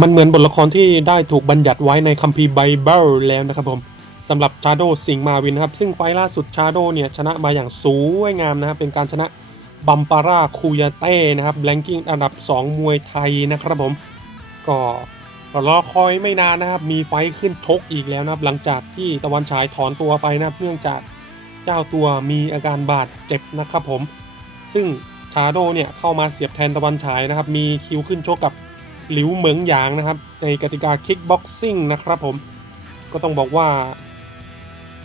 มันเหมือนบทละครที่ได้ถูกบัญญัติไว้ในคัมภีร์ไบเบิลแล้วนะครับผมสำหรับชาโดสิงมาวินนะครับ ซึ่งไฟล์ล่าสุดชาโดเนี่ยชนะมาอย่างสวยงามนะครับเป็นการชนะบัมปาร่าคูยาเต้นะครับแรงกิ้งอันดับ 2 มวยไทยนะครับผมก็รอคอยไม่นานนะครับ มีไฟท์ขึ้นชกอีกแล้วนะครับ หลังจากที่ตะวันฉายถอนตัวไปนะครับเนื่องจากเจ้าตัวมีอาการบาดเจ็บนะครับผม ซึ่งชาโดเนี่ยเข้ามาเสียบแทนตะวันฉายนะครับ มีคิวขึ้นชกกับ หลิวเหมิงหยางนะครับ ในกติกาคิกบ็อกซิ่งนะครับผมก็ต้องบอกว่า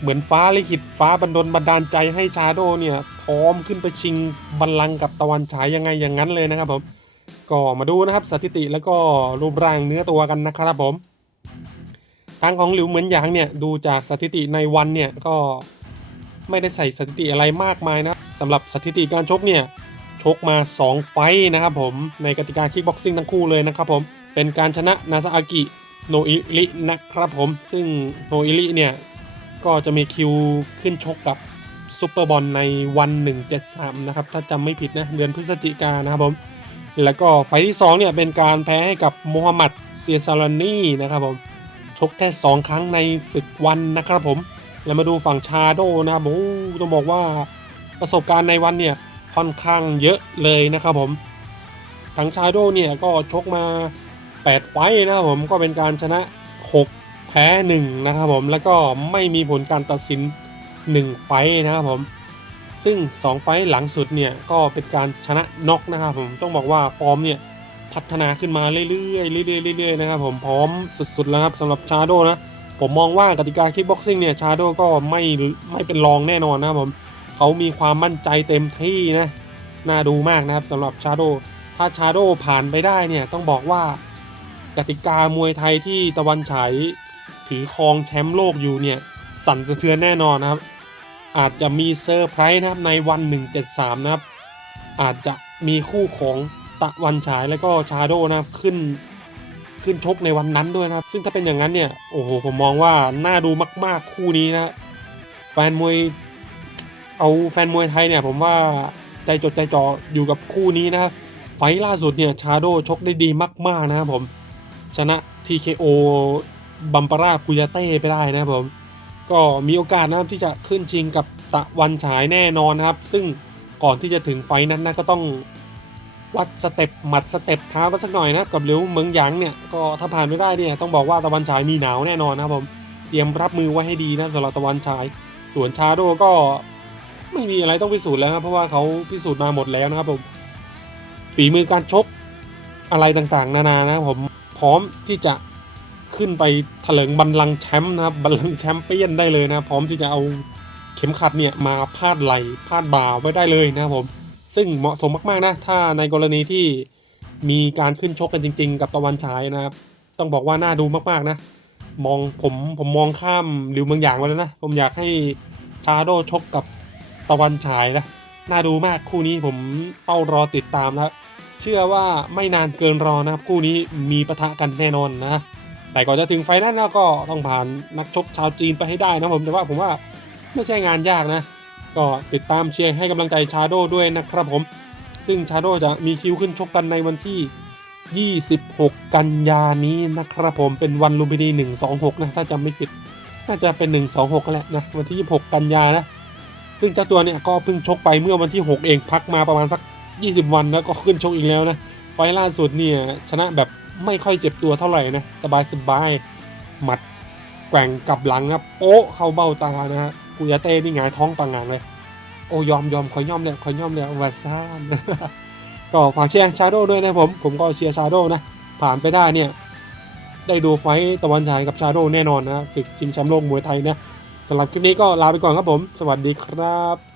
เหมือนฟ้าลิขิตฟ้าบันดลบันดาลใจให้ชาโดเนี่ย พร้อมขึ้นไปชิงบัลลังก์กับตะวันฉายยังไงอย่างนั้นเลยนะครับผมก็มาดูนะครับสถิติแล้วก็รูปร่างเนื้อตัวกันนะครับผม ทางของหลิวเหมือนหยางเนี่ยดูจากสถิติในวันเนี่ยก็ไม่ได้ใส่สถิติอะไรมากมายนะสำหรับสถิติการชกเนี่ย ชกมา 2 ไฟนะครับผมในกติกาคิกบ็อกซิ่งทั้งคู่เลยนะครับผมเป็นการชนะนาซาอากิโนอิรินะครับผมซึ่งโนอิริเนี่ย ก็จะมีคิวขึ้นชกกับซูเปอร์บอลในวัน 173 นะครับ ถ้าจำไม่ผิดนะ เดือนพฤศจิกายนนะครับผม แล้วก็ไฟที่ 2 เนี่ย เป็นการแพ้ให้กับโมฮัมหมัดเซียซาลานีนะครับผม ชกแค่ 2 ครั้งในศึกวันนะครับผม แล้วมาดูฝั่งชาโดนะครับโอ้ต้องบอกว่าประสบการณ์ในวันเนี่ย ค่อนข้างเยอะเลยนะครับผมทั้งชาโดเนี่ยก็ชกมา 8 ไฟนะครับผมก็เป็นการชนะ 6 แพ้ 1 นะครับผมแล้วก็ไม่มีผลการตัดสิน 1 ไฟนะครับผมซึ่ง 2 ไฟหลังสุดเนี่ยก็เป็นการชนะน็อกนะครับผมต้องบอกว่าฟอร์มเนี่ยพัฒนาขึ้นมาเรื่อยๆเรื่อยๆเรื่อยๆนะครับผมพร้อมสุดๆแล้วครับสำหรับชาโดนะผมมองว่ากติกาคิกบ็อกซิ่งเนี่ยชาโดก็ไม่ไม่เป็นรองแน่นอนนะครับผม เขามีความมั่นใจเต็มที่นะน่าดูมากนะครับสำหรับชาโดถ้าชาโดผ่านไปได้เนี่ยต้องบอกว่ากติกามวยไทยที่ตะวันฉายถือครองแชมป์โลกอยู่เนี่ยสั่นสะเทือนแน่นอนนะครับ อาจจะมีเซอร์ไพรส์นะครับในวัน 173 นะครับ อาจจะมีคู่ของตะวันฉายแล้วก็ชาโดนะครับขึ้นขึ้นชกในวันนั้นด้วยนะครับ ซึ่งถ้าเป็นอย่างนั้นเนี่ย โอ้โห ผมมองว่าน่าดูมาก ๆ คู่นี้นะ แฟนมวย เอาแฟนมวยไทยเนี่ยผมว่าใจจดใจจ่ออยู่กับคู่นี้นะครับ ไฟล่าสุดเนี่ยชาโดชกได้ดีมาก ๆ นะครับผม ชนะ TKO บัมปาราคุยาเต้ไปได้นะครับผม ก็มีโอกาสนะครับที่จะขึ้นชิงกับตะวันฉายแน่นอนนะครับ ซึ่งก่อนที่จะถึงไฟนั้นนะก็ต้องวัดสเต็ปหมัดสเต็ปเท้ากันสักหน่อยนะครับกับเหลียวเมืองหยางเนี่ยก็ถ้าผ่านไม่ได้เนี่ยต้องบอกว่าตะวันฉายมีหนาวแน่นอนนะครับผมเตรียมรับมือไว้ให้ดีนะสำหรับตะวันฉาย ส่วนชาโดก็ ไม่มีอะไรต้องพิสูจน์แล้วครับเพราะว่าเขาพิสูจน์มาหมดแล้วนะครับผมฝีมือการชกอะไรต่างๆ นานานะครับผมพร้อมที่จะขึ้นไปถลิงบัลลังก์แชมป์นะครับบัลลังก์แชมเปี้ยนได้เลยนะพร้อมที่จะเอาเข็มขัดเนี่ยมาพาดไหลพาดบ่าไว้ได้เลยนะครับผมซึ่งเหมาะสมมากๆนะถ้าในกรณีที่มีการขึ้นชกกันจริง ๆ กับตะวันฉายนะครับ ต้องบอกว่าน่าดูมากๆนะ มองผมผมมองข้ามหลิวเมืองหยางไปแล้วนะ ผมอยากให้ชาโดชกกับะวันฉายนะน่าดูมากคู่นี้ผมเฝ้ารอติดตามแล้วเชื่อว่าไม่นานเกินรอนะครับคู่นี้มีปะทะกันแน่นอนนะ แต่ก่อนจะถึงไฟนั้นก็ต้องผ่านนักชกชาวจีนไปให้ได้นะผมแต่ว่าผมว่าไม่ใช่งานยากนะ ก็ติดตามเชียร์ให้กำลังใจชาโดด้วยนะครับผม ซึ่งชาโดจะมีคิวขึ้นชกกันในวันที่ 26 กันยานี้นะครับผมเป็นวันลุมพินี126 นะถ้าจำไม่ผิดน่าจะเป็น 126กันแหละนะวันที่ 26 กันยานะ ซึ่งเจ้าตัวเนี่ยก็เพิ่งชกไปเมื่อวันที่ 6 เองพักมาประมาณสัก 20 วันแล้วก็ขึ้นชกอีกแล้วนะไฟล์ล่าสุดเนี่ยชนะแบบไม่ค่อยเจ็บตัวเท่าไหร่นะสบายสบายหมัดแกว่งกลับหลังนะโป๊ะเข้าเบ้าตานะฮะกุยาเต้นี่หงายท้องปังงานเลย โอ้ยอมยอมขอย่อมเลยขอย่อมเลยวาซ่านก็ฝากเชียร์ชาโดด้วยนะผม ผมก็เชียร์ชาโดนะ ผ่านไปได้เนี่ย ได้ดูไฟต์ตะวันฉายกับชาโดแน่นอนนะ ฝึกชิงแชมป์โลกมวยไทยนะ สำหรับคลิปนี้ก็ลาไปก่อนครับผม สวัสดีครับ